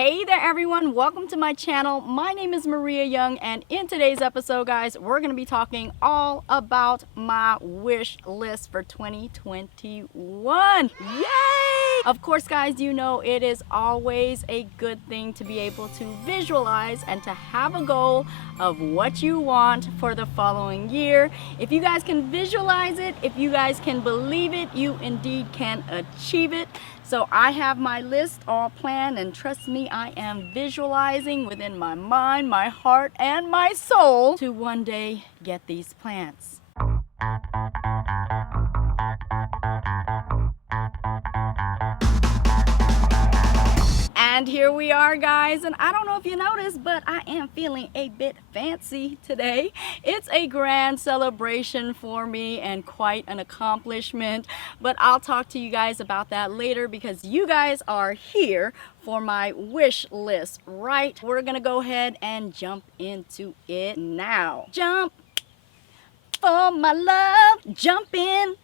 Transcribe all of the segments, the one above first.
Hey there everyone, welcome to my channel. My name is Maria Young, and in today's episode, guys, we're going to be talking all about my wish list for 2021. Yay! Of course, guys, you know it is always a good thing to be able to visualize and to have a goal of what you want for the following year. If you guys can visualize it, if you guys can believe it, you indeed can achieve it. So I have my list all planned, and trust me, I am visualizing within my mind, my heart, and my soul to one day get these plants. And here we are, guys, and I don't know if you noticed, but I am feeling a bit fancy today. It's a grand celebration for me and quite an accomplishment, but I'll talk to you guys about that later because you guys are here for my wish list, right? We're gonna go ahead and jump into it now. Jump for my love, jump in.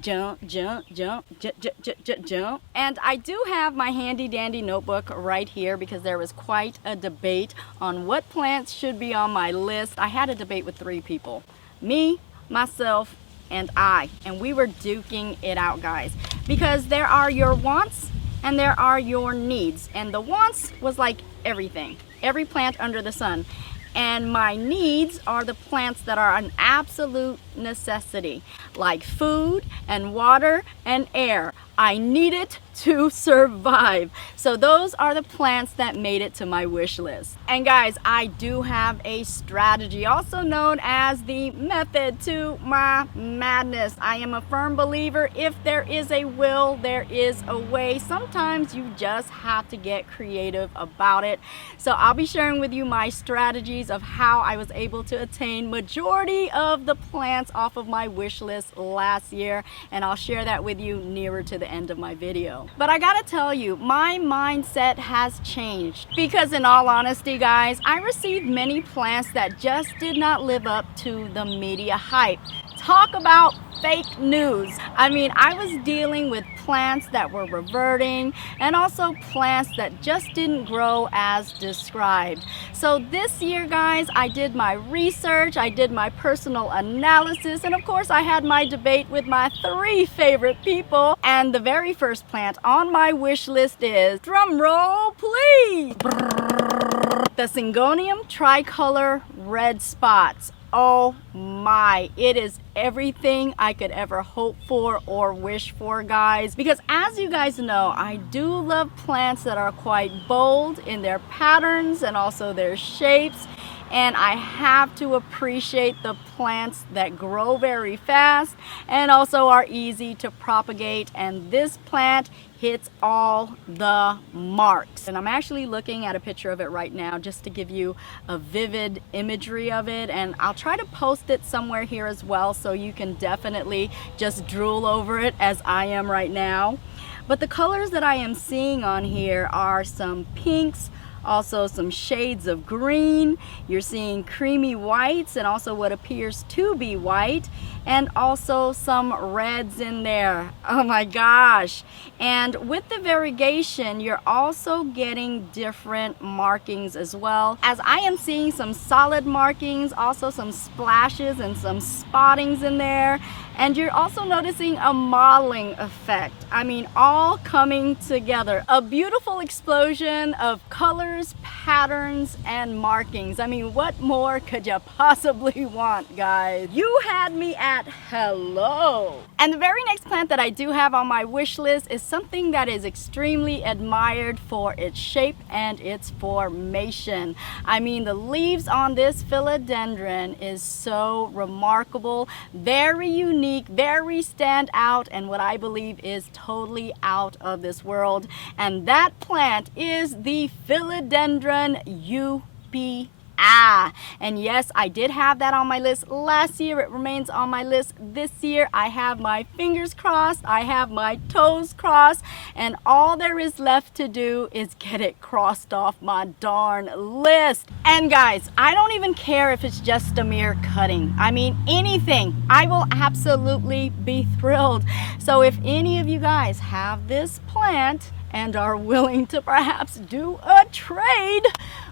Jump, jump, jump, jump, jump, jump, jump. And I do have my handy dandy notebook right here because there was quite a debate on what plants should be on my list. I had a debate with 3 people, me, myself, and I, and we were duking it out, guys, because there are your wants and there are your needs. And the wants was like everything, every plant under the sun. And my needs are the plants that are an absolute necessity, like food and water and air. I need it to survive. So those are the plants that made it to my wish list. And guys, I do have a strategy, also known as the method to my madness. I am a firm believer, if there is a will, there is a way. Sometimes you just have to get creative about it. So I'll be sharing with you my strategies of how I was able to attain majority of the plants off of my wish list last year, and I'll share that with you nearer to the end of my video. But I gotta tell you, my mindset has changed because, in all honesty, guys, I received many plants that just did not live up to the media hype. Talk about fake news. I mean, I was dealing with plants that were reverting and also plants that just didn't grow as described. So this year, guys, I did my research, I did my personal analysis, and of course I had my debate with my 3 favorite people. And the very first plant on my wish list is, drum roll please, the Syngonium Tricolor red spots. Oh my, it is everything I could ever hope for or wish for, guys, because as you guys know, I do love plants that are quite bold in their patterns and also their shapes. And I have to appreciate the plants that grow very fast and also are easy to propagate. And this plant hits all the marks. And I'm actually looking at a picture of it right now just to give you a vivid imagery of it. And I'll try to post it somewhere here as well so you can definitely just drool over it as I am right now. But the colors that I am seeing on here are some pinks, also some shades of green. You're seeing creamy whites and also what appears to be white, and also some reds in there. Oh my gosh. And with the variegation, you're also getting different markings as well, as I am seeing some solid markings, also some splashes and some spottings in there. And you're also noticing a modeling effect. I mean, all coming together. A beautiful explosion of colors, patterns, and markings. I mean, what more could you possibly want, guys? You had me at hello. And the very next plant that I do have on my wish list is something that is extremely admired for its shape and its formation. I mean, the leaves on this Philodendron is so remarkable, very unique, very stand out, and what I believe is totally out of this world. And that plant is the Philodendron UPI. And yes, I did have that on my list last year. It remains on my list this year. I have my fingers crossed, I have my toes crossed, and all there is left to do is get it crossed off my darn list. And guys, I don't even care if it's just a mere cutting. I mean, anything. I will absolutely be thrilled. So if any of you guys have this plant and are willing to perhaps do a trade,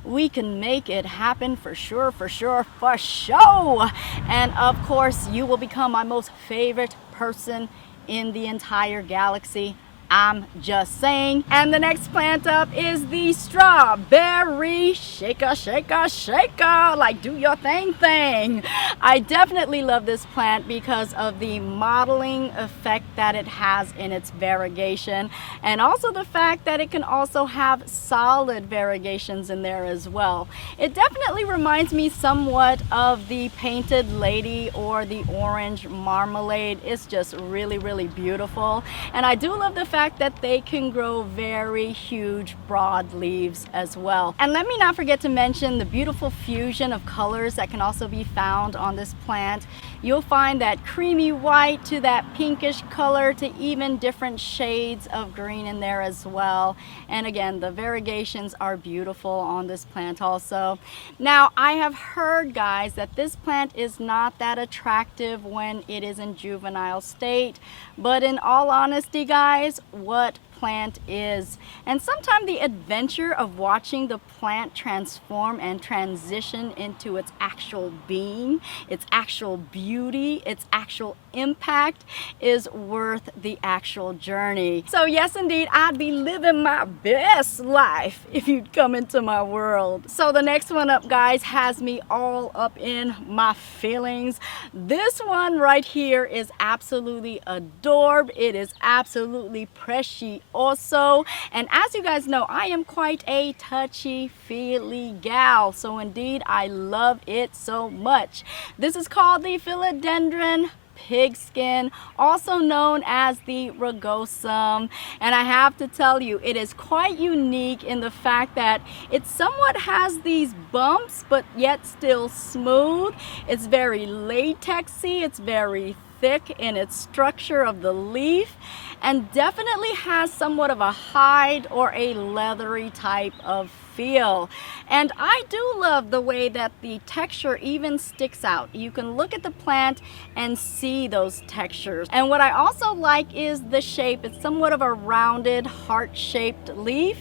we can make it happen for sure, for sure, for sure. And of course, you will become my most favorite person in the entire galaxy. I'm just saying. And the next plant up is the strawberry shaker, shaker, shaker. Like, do your thing. I definitely love this plant because of the modeling effect that it has in its variegation, and also the fact that it can also have solid variegations in there as well. It definitely reminds me somewhat of the painted lady or the orange marmalade. It's just really, really beautiful. And I do love the fact that they can grow very huge broad leaves as well. And let me not forget to mention the beautiful fusion of colors that can also be found on this plant. You'll find that creamy white to that pinkish color to even different shades of green in there as well. And again, the variegations are beautiful on this plant also. Now, I have heard, guys, that this plant is not that attractive when it is in juvenile state, but in all honesty, guys, what plant is. And sometimes the adventure of watching the plant transform and transition into its actual being, its actual beauty, its actual impact is worth the actual journey. So yes, indeed, I'd be living my best life if you'd come into my world. So the next one up, guys, has me all up in my feelings. This one right here is absolutely adored. It is absolutely precioso. And as you guys know, I am quite a touchy-feely gal. So indeed, I love it so much. This is called the Philodendron pigskin, also known as the Rugosum. And I have to tell you, it is quite unique in the fact that it somewhat has these bumps, but yet still smooth. It's very latexy, it's very thick in its structure of the leaf, and definitely has somewhat of a hide or a leathery type of feel. And I do love the way that the texture even sticks out. You can look at the plant and see those textures. And what I also like is the shape. It's somewhat of a rounded heart-shaped leaf,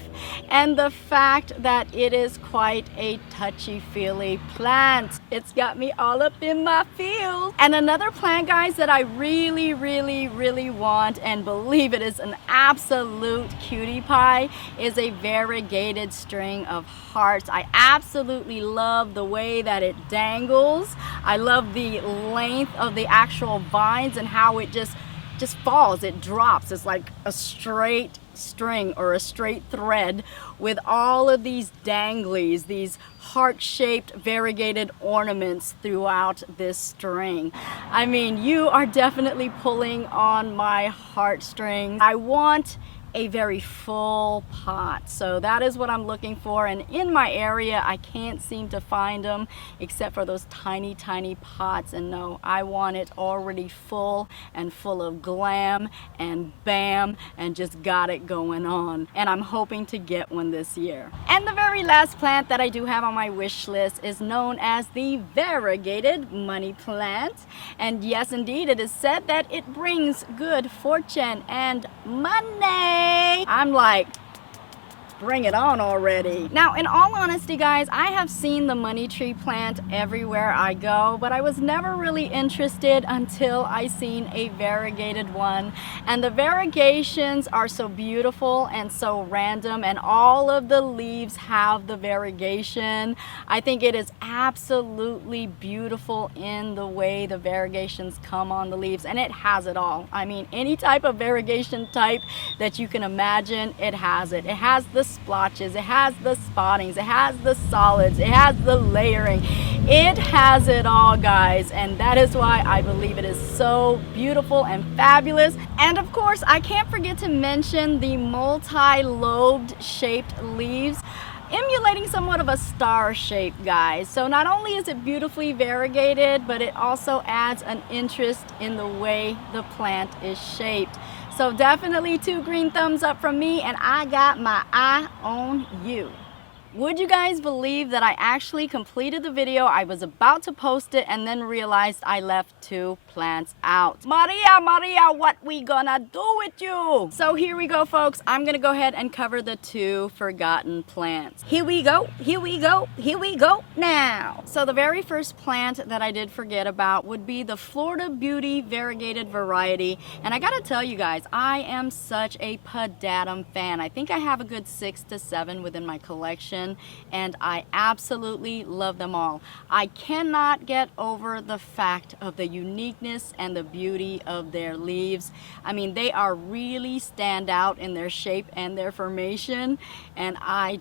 and the fact that it is quite a touchy-feely plant. It's got me all up in my feels. And another plant, guys, that I really, really, really want and believe it is an absolute cutie pie is a variegated string of hearts. I absolutely love the way that it dangles. I love the length of the actual vines and how it just falls, it drops. It's like a straight string or a straight thread with all of these danglies, these heart-shaped variegated ornaments throughout this string. I mean, you are definitely pulling on my heartstrings. I want a very full pot, so that is what I'm looking for, and in my area I can't seem to find them except for those tiny pots. And no, I want it already full and full of glam and bam and just got it going on, and I'm hoping to get one this year. And the very last plant that I do have on my wish list is known as the variegated money plant, and yes, indeed, it is said that it brings good fortune and money. I'm like, bring it on already. Now, in all honesty, guys, I have seen the money tree plant everywhere I go, but I was never really interested until I seen a variegated one. And the variegations are so beautiful and so random, and all of the leaves have the variegation. I think it is absolutely beautiful in the way the variegations come on the leaves, and it has it all. I mean, any type of variegation type that you can imagine, it has it. It has the splotches, it has the spottings, it has the solids, it has the layering. It has it all, guys, and that is why I believe it is so beautiful and fabulous. And of course, I can't forget to mention the multi-lobed shaped leaves, emulating somewhat of a star shape, guys. So not only is it beautifully variegated, but it also adds an interest in the way the plant is shaped. So definitely 2 green thumbs up from me, and I got my eye on you. Would you guys believe that I actually completed the video? I was about to post it and then realized I left 2 plants out. Maria, what we gonna do with you? So here we go, folks. I'm gonna go ahead and cover the 2 forgotten plants. Here we go now. So the very first plant that I did forget about would be the Florida Beauty Variegated variety. And I gotta tell you guys, I am such a pedatum fan. I think I have a good 6 to 7 within my collection, and I absolutely love them all. I cannot get over the fact of the uniqueness and the beauty of their leaves. I mean, they are really stand out in their shape and their formation, and I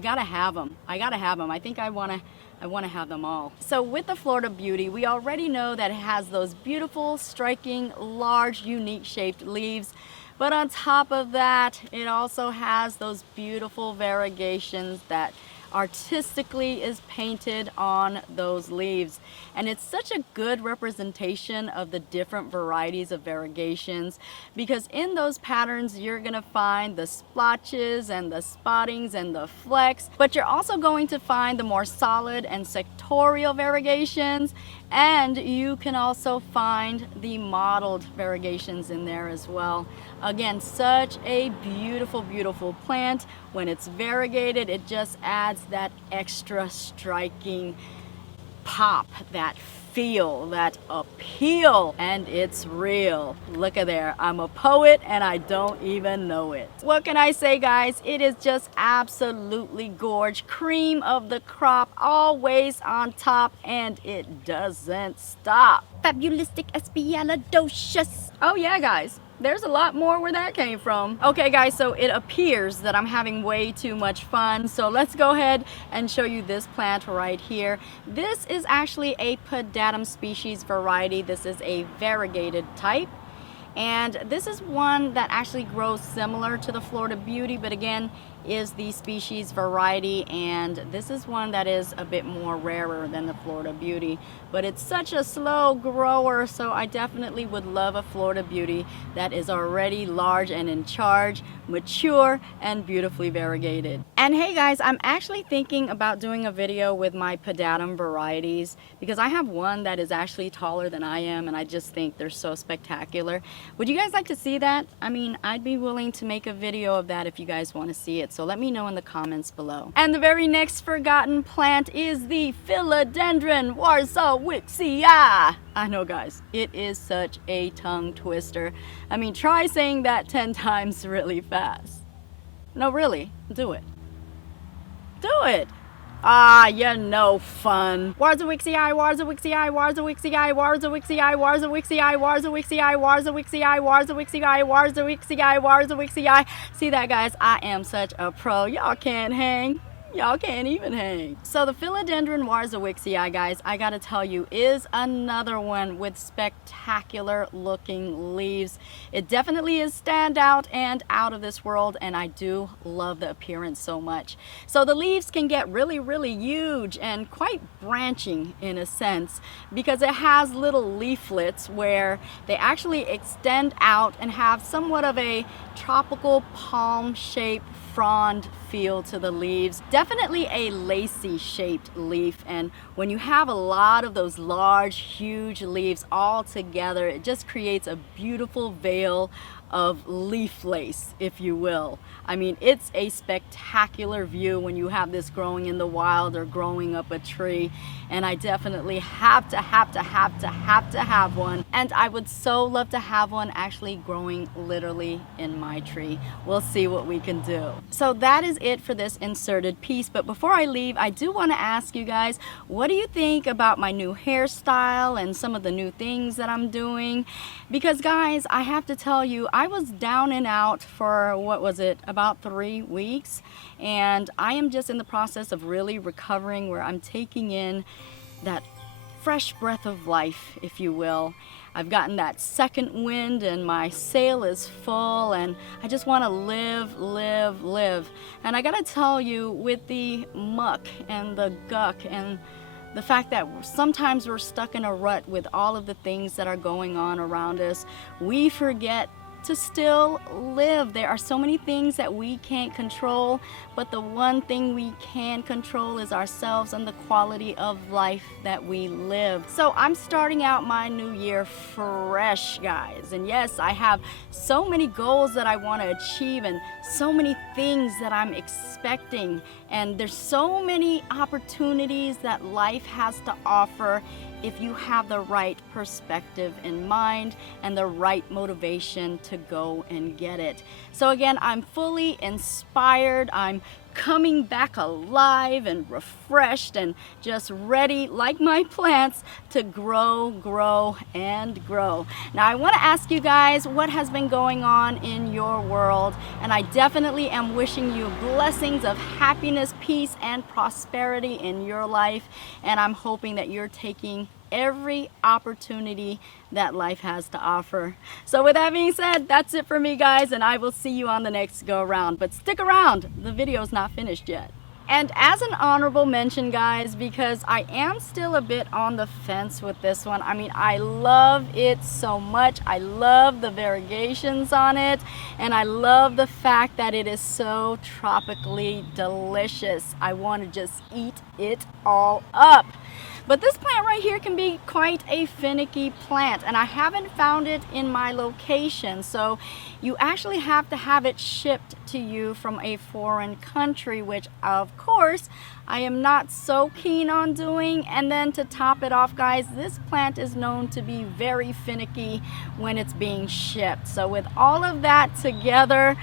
gotta have them. I think I want to have them all. So with the Florida Beauty, we already know that it has those beautiful, striking, large, unique shaped leaves. But on top of that, it also has those beautiful variegations that artistically is painted on those leaves. And it's such a good representation of the different varieties of variegations, because in those patterns you're gonna find the splotches and the spottings and the flecks, but you're also going to find the more solid and sectorial variegations, and you can also find the mottled variegations in there as well. Again, such a beautiful, beautiful plant. When it's variegated, it just adds that extra striking pop, that feel, that appeal, and it's real. Look at there. I'm a poet and I don't even know it. What can I say, guys? It is just absolutely gorgeous. Cream of the crop, always on top, and it doesn't stop. Fabulistic espialidocious. Oh yeah, guys. There's a lot more where that came from. Okay guys, so it appears that I'm having way too much fun. So let's go ahead and show you this plant right here. This is actually a pedatum species variety. This is a variegated type. And this is one that actually grows similar to the Florida Beauty, but again, is the species variety, and this is one that is a bit more rarer than the Florida Beauty, but it's such a slow grower, so I definitely would love a Florida Beauty that is already large and in charge, mature, and beautifully variegated. And hey guys, I'm actually thinking about doing a video with my pedatum varieties, because I have one that is actually taller than I am, and I just think they're so spectacular. Would you guys like to see that? I mean, I'd be willing to make a video of that if you guys want to see it. So let me know in the comments below. And the very next forgotten plant is the Philodendron warszewiczii. I know guys, it is such a tongue twister. I mean, try saying that 10 times really fast. No, really, do it. Do it. Ah, you're no fun. Warscewiczii, warszewiczii, warscewiczii, warscewiczii, warscewiczii, warscewiczii, warscewiczii, warscewiczii, warscewiczii, warscewiczii. See that, guys? I am such a pro. Y'all can't hang. Y'all can't even hang. So the Philodendron warscewiczii, guys, I gotta tell you, is another one with spectacular looking leaves. It definitely is standout and out of this world, and I do love the appearance so much. So the leaves can get really, really huge and quite branching in a sense, because it has little leaflets where they actually extend out and have somewhat of a tropical palm shape frond feel to the leaves. Definitely a lacy shaped leaf, and when you have a lot of those large, huge leaves all together, it just creates a beautiful veil of leaf lace, if you will. I mean, it's a spectacular view when you have this growing in the wild or growing up a tree, and I definitely have to have one, and I would so love to have one actually growing literally in my tree. We'll see what we can do. So that is it for this inserted piece, but before I leave, I do want to ask you guys, what do you think about my new hairstyle and some of the new things that I'm doing? Because guys, I have to tell you, I was down and out for, what was it, about 3 weeks, and I am just in the process of really recovering, where I'm taking in that fresh breath of life, if you will. I've gotten that second wind and my sail is full, and I just want to live. And I gotta tell you, with the muck and the guck and the fact that sometimes we're stuck in a rut with all of the things that are going on around us, we forget to still live. There are so many things that we can't control, but the one thing we can control is ourselves and the quality of life that we live. So I'm starting out my new year fresh, guys. And yes, I have so many goals that I want to achieve and so many things that I'm expecting. And there's so many opportunities that life has to offer if you have the right perspective in mind and the right motivation to go and get it. So again, I'm fully inspired. I'm coming back alive and refreshed and just ready, like my plants, to grow, and grow. Now, I want to ask you guys what has been going on in your world, and I definitely am wishing you blessings of happiness, peace, and prosperity in your life, and I'm hoping that you're taking every opportunity that life has to offer. So with that being said, that's it for me, guys, and I will see you on the next go around. But stick around, the video's not finished yet. And as an honorable mention, guys, because I am still a bit on the fence with this one. I mean, I love it so much. I love the variegations on it, and I love the fact that it is so tropically delicious. I want to just eat it all up. But this plant right here can be quite a finicky plant, and I haven't found it in my location. So you actually have to have it shipped to you from a foreign country, which of course I am not so keen on doing. And then to top it off, guys, this plant is known to be very finicky when it's being shipped. So with all of that together,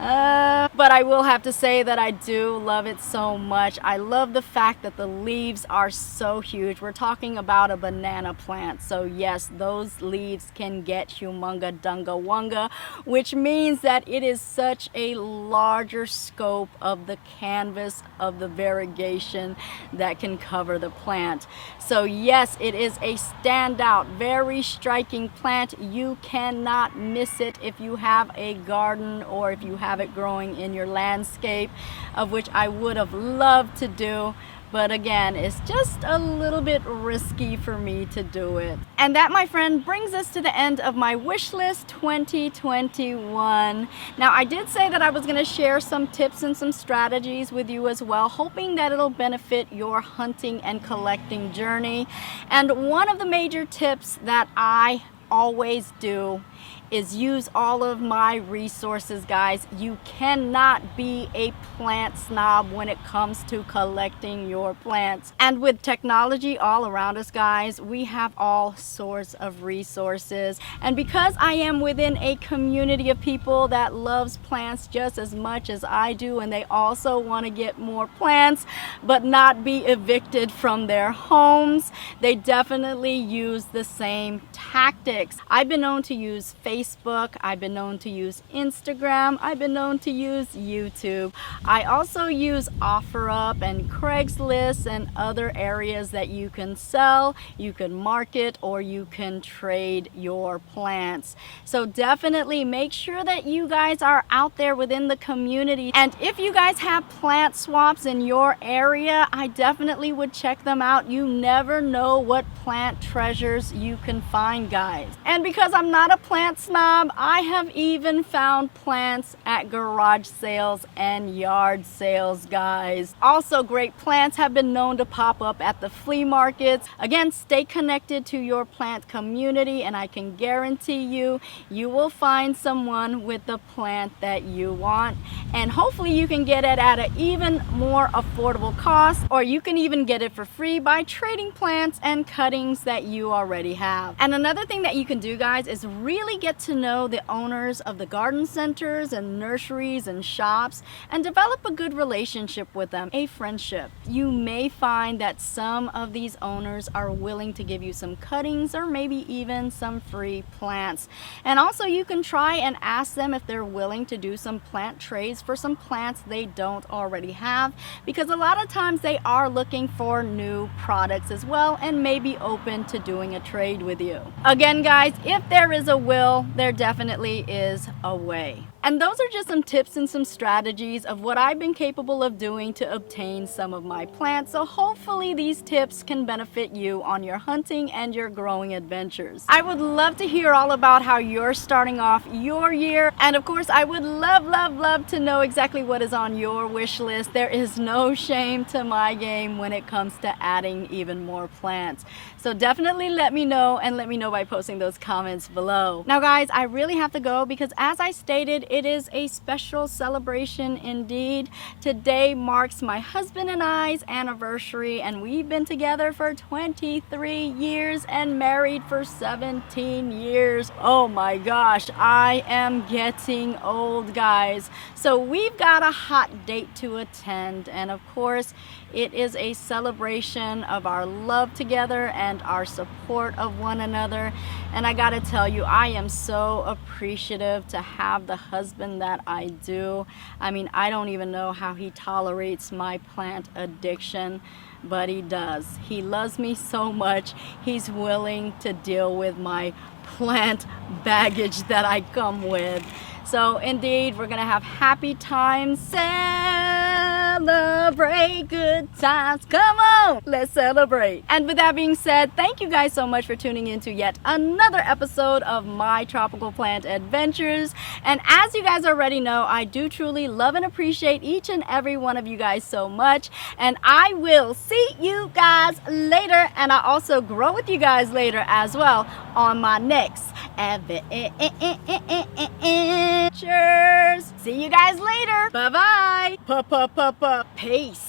but I will have to say that I do love it so much. I love the fact that the leaves are so huge. We're talking about a banana plant. So yes, those leaves can get humunga dunga wunga, which means that it is such a larger scope of the canvas of the variegation that can cover the plant. So yes, it is a standout, very striking plant. You cannot miss it if you have a garden or if you have it growing in your landscape, of which I would have loved to do, but again, it's just a little bit risky for me to do it. And that, my friend, brings us to the end of my wish list 2021. Now, I did say that I was going to share some tips and some strategies with you as well, hoping that it'll benefit your hunting and collecting journey. And one of the major tips that I always do is use all of my resources, guys. You cannot be a plant snob when it comes to collecting your plants. And with technology all around us, guys, we have all sorts of resources. And because I am within a community of people that loves plants just as much as I do, and they also want to get more plants but not be evicted from their homes, they definitely use the same tactics. I've been known to use Facebook, I've been known to use Instagram, I've been known to use YouTube. I also use OfferUp and Craigslist and other areas that you can sell, you can market, or you can trade your plants. So definitely make sure that you guys are out there within the community. And if you guys have plant swaps in your area, I definitely would check them out. You never know what plant treasures you can find, guys. And because I'm not a plant snob, I have even found plants at garage sales and yard sales, guys. Also, great plants have been known to pop up at the flea markets. Again, stay connected to your plant community, and I can guarantee you, you will find someone with the plant that you want. And hopefully you can get it at an even more affordable cost, or you can even get it for free by trading plants and cuttings that you already have. And another thing that you can do, guys, is really get to know the owners of the garden centers and nurseries and shops and develop a good relationship with them, a friendship. You may find that some of these owners are willing to give you some cuttings or maybe even some free plants. And also you can try and ask them if they're willing to do some plant trades for some plants they don't already have, because a lot of times they are looking for new products as well and may be open to doing a trade with you. Again, guys, if there is a will, there definitely is a way. And those are just some tips and some strategies of what I've been capable of doing to obtain some of my plants. So hopefully these tips can benefit you on your hunting and your growing adventures. I would love to hear all about how you're starting off your year. And of course, I would love to know exactly what is on your wish list. There is no shame to my game when it comes to adding even more plants. So definitely let me know, and let me know by posting those comments below. Now guys, I really have to go because as I stated, it is a special celebration indeed. Today marks my husband and I's anniversary, and we've been together for 23 years and married for 17 years. Oh my gosh, I am getting old, guys. So we've got a hot date to attend, and of course, it is a celebration of our love together and our support of one another. And I gotta tell you, I am so appreciative to have the husband that I do. I mean, I don't even know how he tolerates my plant addiction, but he does. He loves me so much, he's willing to deal with my plant baggage that I come with. So indeed, we're gonna have happy times. Celebrate good times. Come on, let's celebrate. And with that being said, thank you guys so much for tuning in to yet another episode of my tropical plant adventures. And as you guys already know, I do truly love and appreciate each and every one of you guys so much. And I will see you guys later, and I also grow with you guys later as well on my next adventures. See you guys later. Bye bye. Peace.